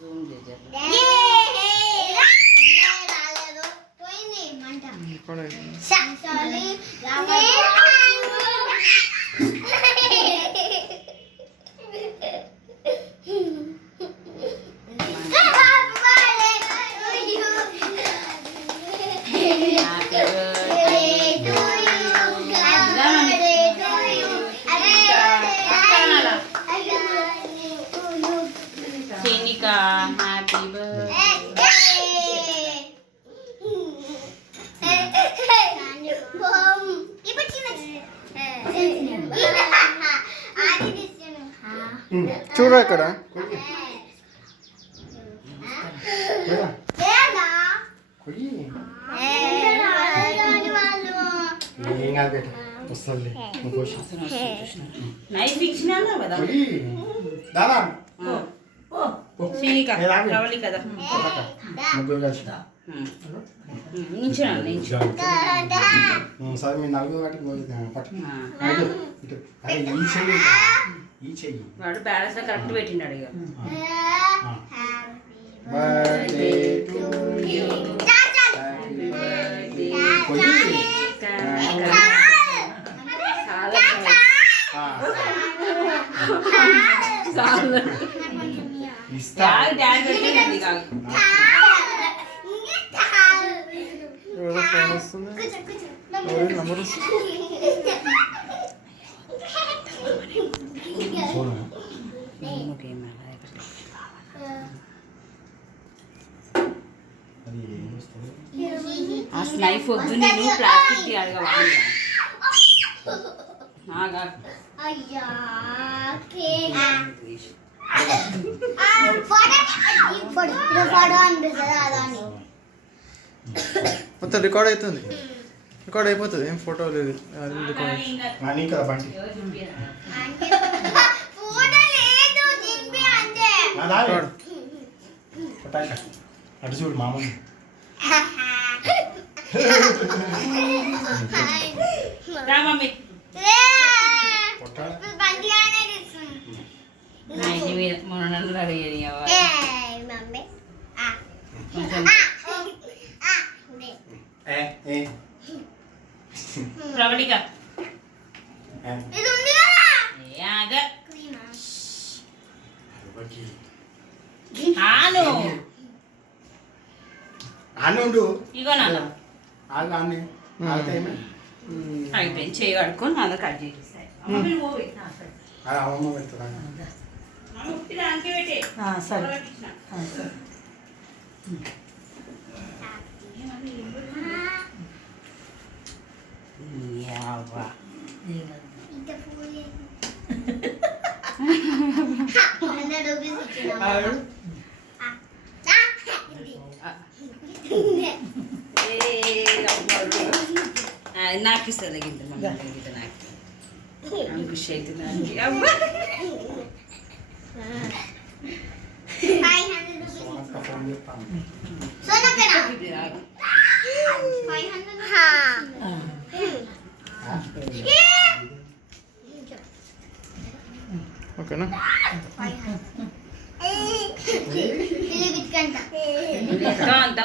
Zoom చేద్దాం. Jenika, happy birthday. చూడు ఇక్కడ నైఫ్ ఇచ్చినా కదా Jenika, రావాలి కదా సరే మీ నలుగురు వాటికి వాడు బ్యాలెన్స్ కరెక్ట్ పెట్టినాడు ఇక బర్త్డే టు యూ ఎవరో ఫోన్ వస్తుంది ఎవరి నంబర్ వస్తుంది ఆ స్నైఫ్ వద్దు నేను ప్లాస్టిక్ అడగవా మొత్తం రికార్డ్ అవుతుంది రికార్డ్ అయిపోతుంది ఏం ఫోటో లేదు రికార్డ్ అటు చూడు మామూలు మొన్న నన్ను అడిగేది ప్రవళిక ఆనుండు ఇగో నాన్న అయిపోయింది చేయి కడుక్కొని నాన్న కట్ చేసేస్తాయి అమ్మ పెడతా సరే నాకు ఇస్తుంది గింత నాకు ఖుషి అవుతుంది ఓకేనా అంత